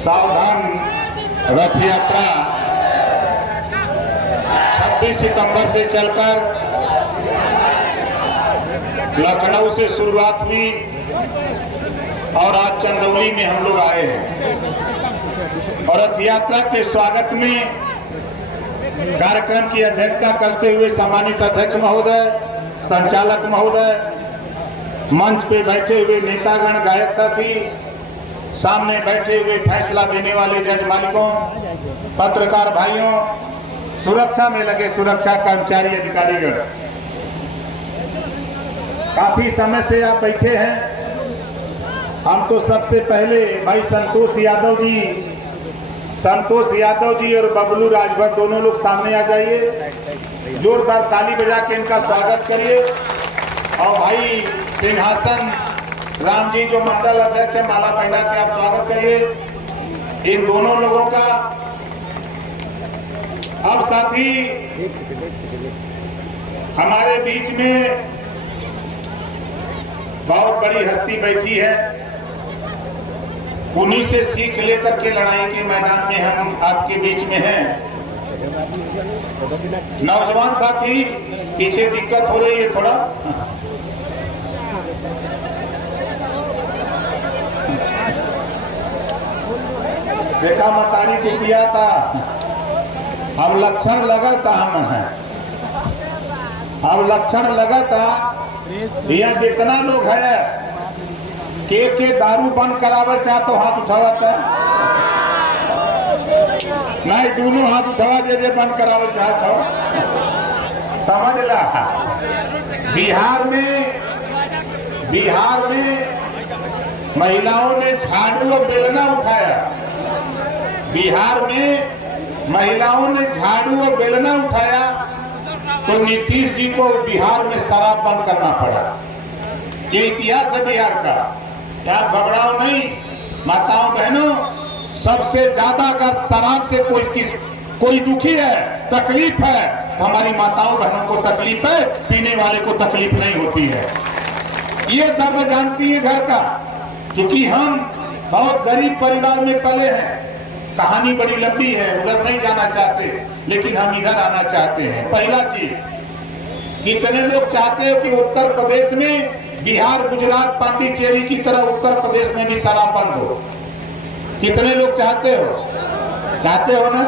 सावधान रथ यात्रा 26 सितंबर से चलकर लखनऊ से शुरुआत हुई और आज चंदौली में हम लोग आए हैं। और रथ यात्रा के स्वागत में कार्यक्रम की अध्यक्षता करते हुए सम्मानित अध्यक्ष महोदय, संचालक महोदय, मंच पे बैठे हुए नेतागण, गायक साथी, सामने बैठे हुए फैसला देने वाले जज मालिकों, पत्रकार भाइयों, सुरक्षा में लगे सुरक्षा कर्मचारी अधिकारीगण, काफी समय से आप बैठे हैं। हम तो सबसे पहले भाई संतोष यादव जी और बबलू राजभर दोनों लोग सामने आ जाइए, जोरदार ताली बजा के इनका स्वागत करिए। और भाई सिंहासन राम जी जो मंडल अध्यक्ष है, माला पहना के आप स्वागत करिए इन दोनों लोगों का। अब साथी हमारे बीच में बहुत बड़ी हस्ती बैठी है, उन्हीं से सीख लेकर के लड़ाई के मैदान में हम आपके बीच में हैं। नौजवान साथी पीछे दिक्कत हो रही है थोड़ा, बेटा मतारी को किया था, अब लक्षण लगा था हम हैं, अब लक्षण लगा था। यहाँ जितना लोग है के दारू बंद करावल चाह तो हाथ उठावता नहीं, दोनों हाथ उठावा जे बंद करावल चाहत हो, समझ ला। बिहार में महिलाओं ने झाड़ू और बेलना उठाया, बिहार में महिलाओं ने झाड़ू और बेलना उठाया तो नीतीश जी को बिहार में शराब बंद करना पड़ा। ये इतिहास है बिहार का, क्या घबराओ नहीं माताओं बहनों। सबसे ज्यादा अगर शराब से कोई दुखी है, तकलीफ है, तो हमारी माताओं बहनों को तकलीफ है, पीने वाले को तकलीफ नहीं होती है। ये दर्द जानती है घर का, क्योंकि हम बहुत गरीब परिवार में पले हैं। कहानी बड़ी लंबी है, उधर नहीं जाना चाहते, लेकिन हम इधर आना चाहते हैं। पहला चीज, कितने लोग चाहते हो कि उत्तर प्रदेश में बिहार, गुजरात, पांडिचेरी की तरह उत्तर प्रदेश में भी शराब बंद हो? कितने लोग चाहते हो ना?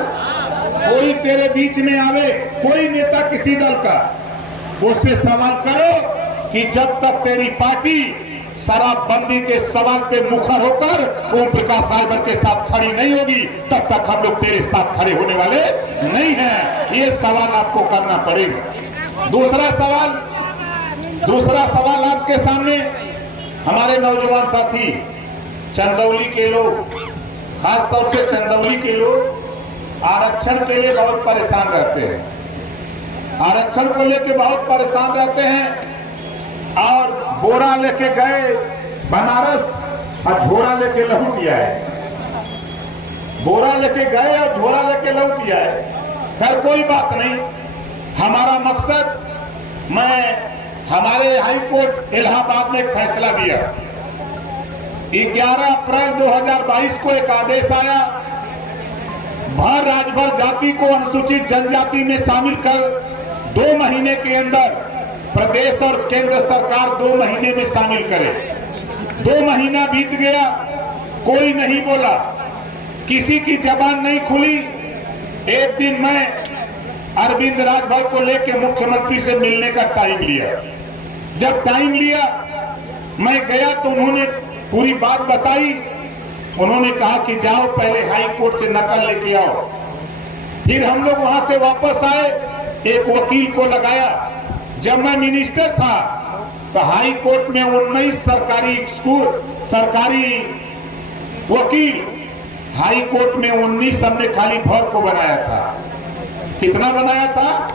कोई तेरे बीच में आवे, कोई नेता किसी दल का, उससे सवाल करो कि जब तक तेरी पार्टी शराबबंदी के सवाल पे मुखर होकर ओम प्रकाश राजभर के साथ खड़ी नहीं होगी, तब तक हम लोग तेरे साथ खड़े होने वाले नहीं हैं। ये सवाल आपको करना पड़ेगा। दूसरा सवाल आपके सामने, हमारे नौजवान साथी चंदौली के लोग, खासतौर से चंदौली के लोग आरक्षण के लिए बहुत परेशान रहते हैं, आरक्षण को लेकर बहुत परेशान रहते हैं। और बोरा लेके गए बनारस और झोरा लेके लौट आए, बोरा लेके गए और झोरा लेके लौट आए। खैर कोई बात नहीं, हमारा मकसद, हमारे हाई कोर्ट इलाहाबाद ने फैसला दिया, 11 अप्रैल 2022 को एक आदेश आया, भर राजभर जाति को अनुसूचित जनजाति में शामिल कर 2 महीने के अंदर प्रदेश और केंद्र सरकार 2 महीने में शामिल करे। 2 महीना बीत गया, कोई नहीं बोला, किसी की जबान नहीं खुली। एक दिन मैं अरविंद राजभर को लेकर मुख्यमंत्री से मिलने का टाइम लिया। जब टाइम लिया, मैं गया तो उन्होंने पूरी बात बताई। उन्होंने कहा कि जाओ पहले हाई कोर्ट से नकल लेके आओ। फिर हम लोग वहां से वापस आए, एक वकील को लगाया। जब मैं मिनिस्टर था तो हाई कोर्ट में 19 सरकारी वकील, हाई कोर्ट में 19 हमने खाली भर को बनाया था। कितना बनाया था?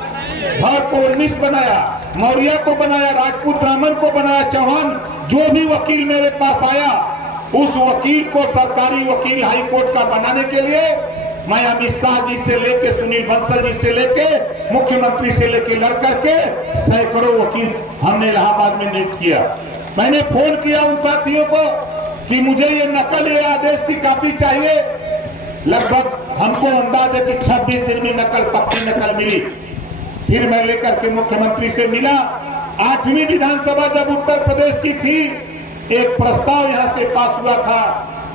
भर को 19 बनाया, मौर्य को बनाया, राजपूत ब्राह्मण को बनाया, चौहान, जो भी वकील मेरे पास आया, उस वकील को सरकारी वकील हाई कोर्ट का बनाने के लिए मैं अमित शाह जी से लेके, सुनील बंसल जी से लेके, मुख्यमंत्री से लेके लड़ करके सैकड़ों वकील हमने इलाहाबाद में नियुक्त किया। मैंने फोन किया उन साथियों को कि मुझे ये नकल ये आदेश की कॉपी चाहिए। लगभग हमको अंदाज है कि 26 दिन में नकल पक्की नकल मिली। फिर मैं लेकर के मुख्यमंत्री से मिला। 8वीं विधानसभा जब उत्तर प्रदेश की थी, एक प्रस्ताव यहां से पास हुआ था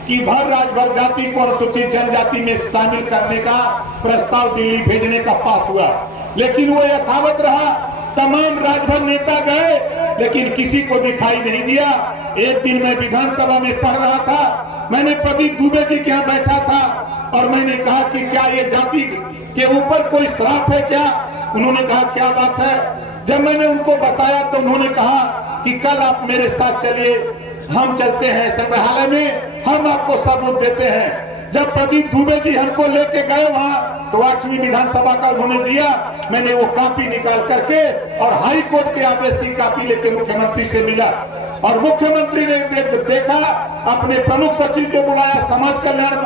कि भर राजभर जाति को अनुसूचित जनजाति में शामिल करने का प्रस्ताव दिल्ली भेजने का पास हुआ, लेकिन वो यथावत रहा। तमाम राजभर नेता गए, लेकिन किसी को दिखाई नहीं दिया। एक दिन मैं विधानसभा में पढ़ रहा था, मैंने प्रदीप दुबे जी के यहाँ बैठा था और मैंने कहा कि क्या ये जाति के ऊपर कोई श्राप है क्या? उन्होंने कहा क्या बात है? जब मैंने उनको बताया तो उन्होंने कहा कि कल आप मेरे साथ चलिए, हम चलते हैं संग्रहालय में, हम आपको सबूत देते हैं। जब प्रदीप दुबे जी हमको लेके गए वहां, तो 8वीं विधानसभा का उन्होंने दिया। मैंने वो कॉपी निकाल करके और हाई कोर्ट के आदेश की कॉपी लेके मुख्यमंत्री से मिला और मुख्यमंत्री ने देखा, अपने प्रमुख सचिव को बुलाया, समाज कल्याण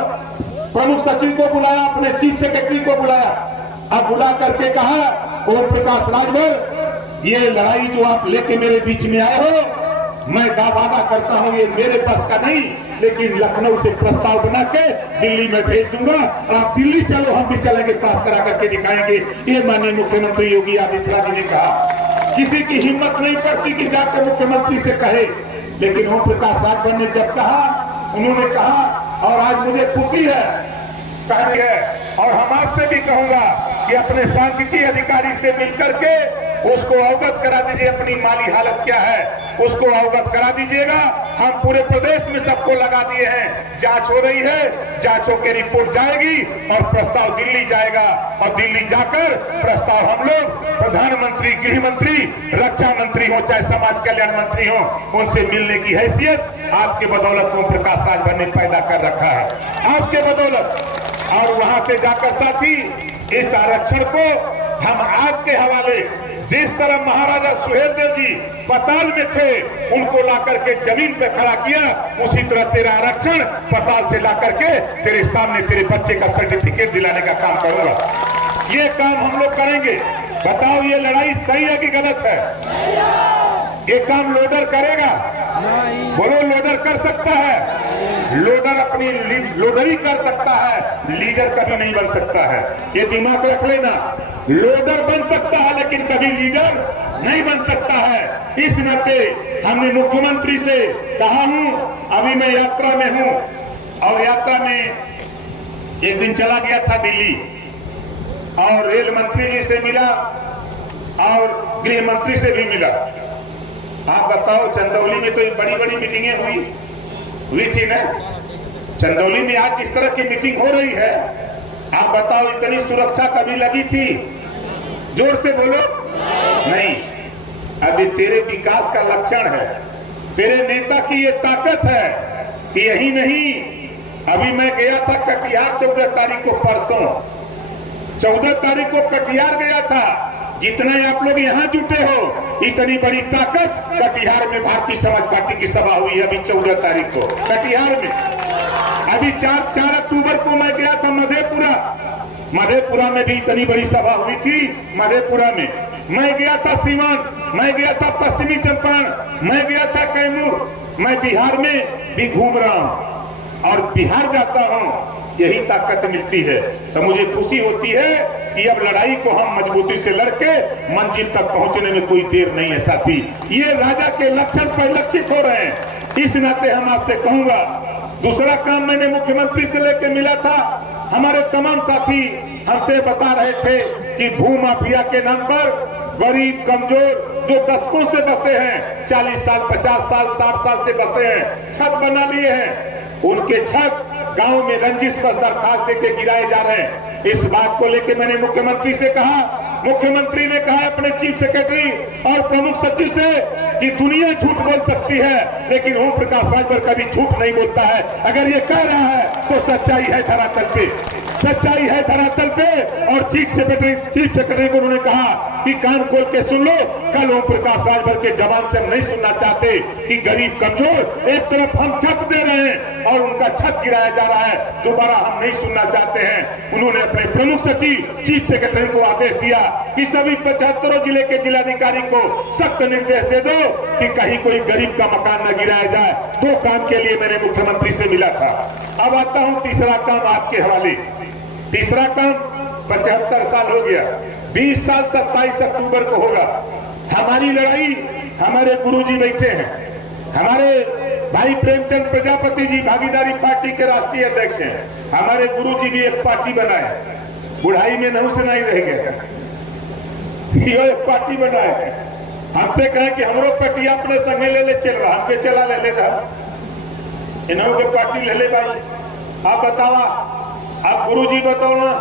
प्रमुख सचिव को बुलाया, अपने चीफ सेक्रेटरी को बुलाया। अब बुला करके कहा, ओम प्रकाश राजभर, ये लड़ाई जो आप लेके मेरे बीच में आए हो, मैं वादा करता हूं ये मेरे पास का नहीं, लेकिन लखनऊ से प्रस्ताव बना के दिल्ली में भेज दूंगा। आप दिल्ली चलो, हम भी चलेंगे, पास करा करके दिखाएंगे। ये माननीय मुख्यमंत्री योगी आदित्यनाथ जी ने कहा। किसी की हिम्मत नहीं पड़ती कि जाकर मुख्यमंत्री से कहे, लेकिन ओम प्रकाश राजभर ने जब कहा, उन्होंने कहा, और आज मुझे खुशी है कहनी है, और हम आपसे भी कहूंगा कि अपने सांख्यिकी अधिकारी से मिलकर के उसको अवगत करा दीजिए, अपनी माली हालत क्या है उसको अवगत करा दीजिएगा। हम पूरे प्रदेश में सबको लगा दिए हैं, जांच हो रही है, जांचों की रिपोर्ट जाएगी और प्रस्ताव दिल्ली जाएगा, और दिल्ली जाकर प्रस्ताव हम लोग प्रधानमंत्री, गृह मंत्री, रक्षा मंत्री हो चाहे समाज कल्याण मंत्री हो, उनसे मिलने की हैसियत आपके बदौलत ओम प्रकाश राजभर ने पैदा कर रखा है, आपके बदौलत। और वहां से जाकर साथी इस आरक्षण को हम आपके हवाले, जिस तरह महाराजा सुहेलदेव जी पताल में थे, उनको लाकर के जमीन पे खड़ा किया, उसी तरह तेरा आरक्षण पताल से लाकर के तेरे सामने तेरे बच्चे का सर्टिफिकेट दिलाने का काम करूंगा। ये काम हम लोग करेंगे। बताओ ये लड़ाई सही है कि गलत है? ये काम लोडर करेगा? बोलो, लोडर कर सकता है? लोडर अपनी लोडरी कर सकता है, लीडर कभी नहीं बन सकता है। ये दिमाग रख लेना। लोडर बन सकता है लेकिन कभी लीडर नहीं बन सकता है। इस नाते हमने मुख्यमंत्री से कहा हूं, अभी मैं यात्रा में हूं और यात्रा में एक दिन चला गया था दिल्ली और रेल मंत्री जी से मिला और गृह मंत्री से भी मिला। आप बताओ, चंदौली में तो बड़ी बड़ी मीटिंगें हुई थी ना। चंदौली में आज जिस तरह की मीटिंग हो रही है, आप बताओ इतनी सुरक्षा कभी लगी थी? जोर से बोलो। नहीं। अभी तेरे विकास का लक्षण है, तेरे नेता की ये ताकत है कि यही नहीं, अभी मैं गया था कटिहार 14 तारीख को, परसों 14 तारीख को कटिहार गया था। जितने आप लोग यहाँ जुटे हो, इतनी बड़ी ताकत कटिहार में भारतीय समाज पार्टी की सभा हुई है अभी 14 तारीख को कटिहार में। अभी 4 अक्टूबर को मैं गया था मधेपुरा में भी इतनी बड़ी सभा हुई थी। मधेपुरा में मैं गया था सीवान, मैं गया था पश्चिमी चंपारण, मैं गया था कैमूर। मैं बिहार में भी घूम रहा हूं और बिहार जाता हूं, यही ताकत मिलती है। तो मुझे खुशी होती है कि अब लड़ाई को हम मजबूती से लड़के मंजिल तक पहुंचने में कोई देर नहीं है साथी। ये राजा के लक्षण परिलक्षित हो रहे हैं। इस नाते हम आपसे कहूंगा, दूसरा काम मैंने मुख्यमंत्री से लेकर मिला था। हमारे तमाम साथी हमसे बता रहे थे कि भू माफिया के नाम पर गरीब कमजोर जो दशकों से बसे हैं, 40 साल 50 साल 60 साल से बसे हैं, छत बना लिए हैं, उनके छत गांव में रंजिश पर दरखास्त देके गिराए जा रहे हैं। इस बात को लेकर मैंने मुख्यमंत्री से कहा। मुख्यमंत्री ने कहा अपने चीफ सेक्रेटरी और प्रमुख सचिव से कि दुनिया झूठ बोल सकती है लेकिन ओम प्रकाश राजभर कभी झूठ नहीं बोलता है। अगर ये कह रहा है तो सच्चाई है धरातल पे, सच्चाई है धरातल पे। और चीफ सेक्रेटरी को उन्होंने कहा कि कान खोल के सुन लो, कल ओम प्रकाश राजभर के जवान से हम नहीं सुनना चाहते कि गरीब कमजोर, एक तरफ हम छत दे रहे हैं, और उनका छत गिराया जा रहा है, दोबारा हम नहीं सुनना चाहते हैं। उन्होंने अपने प्रमुख सचिव चीफ सेक्रेटरी को आदेश दिया कि सभी 75 जिले के जिलाधिकारी को सख्त निर्देश दे दो कि कहीं कोई गरीब का मकान न गिराया जाए। 2 काम के लिए मैंने मुख्यमंत्री से मिला था। अब आता हूं तीसरा काम आपके हवाले। तीसरा काम 75 साल हो गया, 20 साल 27 अक्टूबर को होगा। हमारी लड़ाई, हमारे गुरुजी बैठे हैं, हमारे भाई प्रेमचंद प्रजापति जी भागीदारी पार्टी के राष्ट्रीय अध्यक्ष हैं। हमारे गुरुजी भी एक पार्टी बनाए, बुढ़ाई में नहुस नहीं रह गए, एक पार्टी बनाए। हमसे कहे कि हमरो पटिया अपने संगे ले ले चल रहा, हमके चला ले लेगा, इन्हों के पार्टी ले ले भाई। आप बताओ, आप गुरुजी बताओ ना,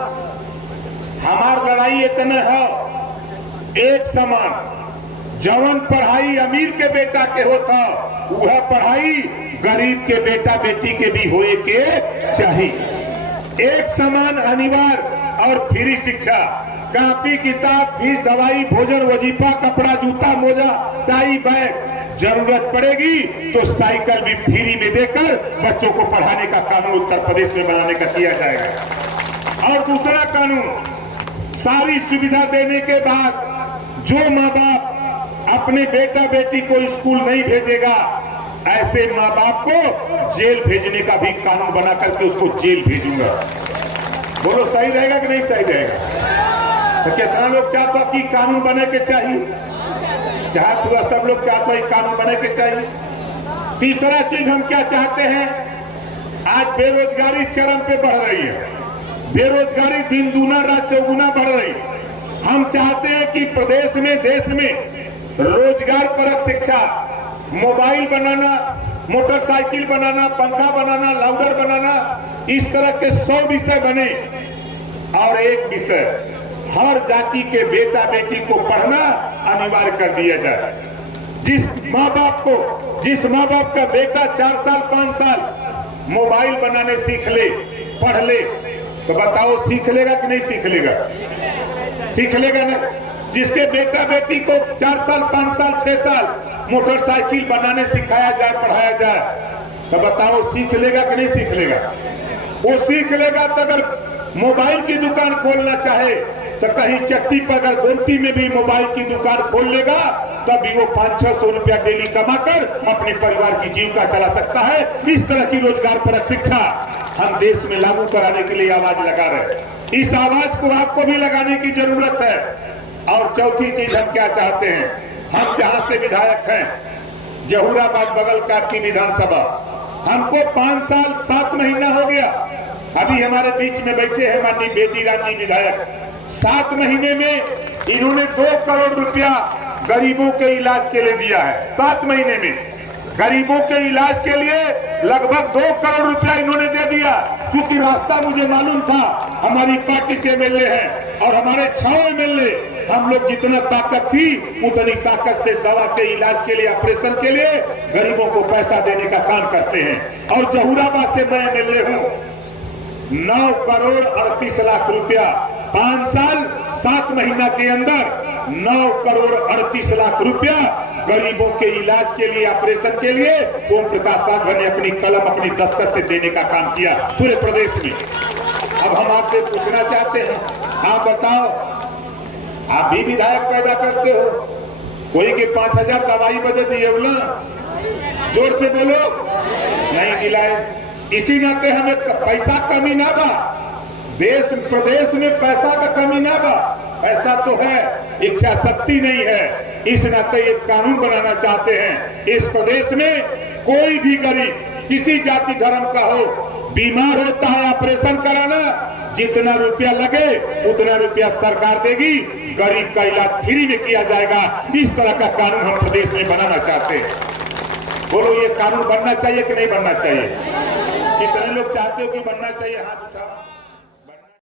हमार लड़ाई इतने है एक समान। जवन पढ़ाई अमीर के बेटा के होता, वह पढ़ाई गरीब के बेटा बेटी के भी होए के चाहिए। एक समान अनिवार्य और फ्री शिक्षा, कॉपी किताब फीस दवाई भोजन वजीफा कपड़ा जूता मोजा टाई बैग, जरूरत पड़ेगी तो साइकिल भी फ्री में देकर बच्चों को पढ़ाने का कानून उत्तर प्रदेश में बनाने का किया जाएगा। और दूसरा कानून, सारी सुविधा देने के बाद जो माँ बाप अपने बेटा बेटी को स्कूल नहीं भेजेगा, ऐसे माँ बाप को जेल भेजने का भी कानून बना करके उसको जेल भेजूंगा। बोलो सही रहेगा कि नहीं सही रहेगा? तो कितना लोग चाहते हो कि कानून बने के चाहिए? चाहत हुआ सब लोग चाहते हो कानून बने के चाहिए। तीसरा चीज हम क्या चाहते हैं, आज बेरोजगारी चरम पे बढ़ रही है, बेरोजगारी दिन दूना रात चौगुना बढ़ रही है। हम चाहते हैं कि प्रदेश में देश में रोजगार परक शिक्षा, मोबाइल बनाना, मोटरसाइकिल बनाना, पंखा बनाना, लाउडर बनाना, इस तरह के 100 विषय बने और एक विषय हर जाति के बेटा बेटी को पढ़ना अनिवार्य कर दिया जाए। जिस माँ बाप का बेटा 4 साल 5 साल मोबाइल बनाने सीख ले, पढ़ ले, तो बताओ सीख लेगा कि नहीं सीख लेगा? सीख लेगा ना। जिसके बेटा बेटी को 4 साल 5 साल 6 साल मोटरसाइकिल बनाने सिखाया जाए, पढ़ाया जाए, तो बताओ सीख लेगा कि नहीं सीख लेगा? वो सीख लेगा। तो अगर मोबाइल की दुकान खोलना चाहे तो कहीं चट्टी पर अगर गोमती में भी मोबाइल की दुकान खोल लेगा, तभी वो 500-600 रुपया डेली कमाकर अपने परिवार की जीविका चला सकता है। इस तरह की रोजगार परक शिक्षा हम देश में लागू कराने के लिए आवाज लगा रहे हैं। इस आवाज को आपको भी लगाने की जरूरत है। और चौथी चीज हम क्या चाहते हैं, हम जहां से विधायक हैं, जहूराबाद बगल का की विधानसभा, हमको 5 साल 7 महीना हो गया। अभी हमारे बीच में बैठे हैं माननीय बेदी राम जी विधायक। 7 महीने में इन्होंने 2 करोड़ रुपया गरीबों के इलाज के लिए दिया है। 7 महीने में गरीबों के इलाज के लिए लगभग 2 करोड़ रुपया इन्होंने दे दिया। क्योंकि रास्ता मुझे मालूम था, हमारी पार्टी से एमएलए हैं और हमारे 6 एमएलए, हम लोग जितना ताकत थी उतनी ताकत से दवा के इलाज के लिए, ऑपरेशन के लिए गरीबों को पैसा देने का काम करते हैं। और जहूराबाद से मैं एमएलए हूं। 9 करोड़ 38 लाख रुपया 5 साल 7 महीना के अंदर 9 करोड़ 38 लाख रुपया गरीबों के इलाज के लिए, ऑपरेशन के लिए ओम प्रकाश राजभर ने अपनी कलम, अपनी दस्तखत से देने का काम किया पूरे प्रदेश में। अब हम आपसे पूछना चाहते हैं, आप बताओ, आप भी विधायक पैदा करते हो, कोई के 5000 दवाई बदल दिए बोला, जोर से बोलो, नहीं दिलाए। इसी नाते हमें पैसा कमी ना बा, देश प्रदेश में पैसा का कमी ना बा, ऐसा तो है, इच्छा शक्ति नहीं है। इस नाते एक कानून बनाना चाहते हैं, इस प्रदेश में कोई भी गरीब किसी जाति धर्म का हो, बीमार होता है, ऑपरेशन कराना, जितना रुपया लगे उतना रुपया सरकार देगी, गरीब का इलाज फ्री में किया जाएगा। इस तरह का कानून हम प्रदेश में बनाना चाहते हैं। बोलो ये कानून बनना चाहिए कि नहीं बनना चाहिए? कितने लोग चाहते हो कि बनना चाहिए? हाथ उठाओ।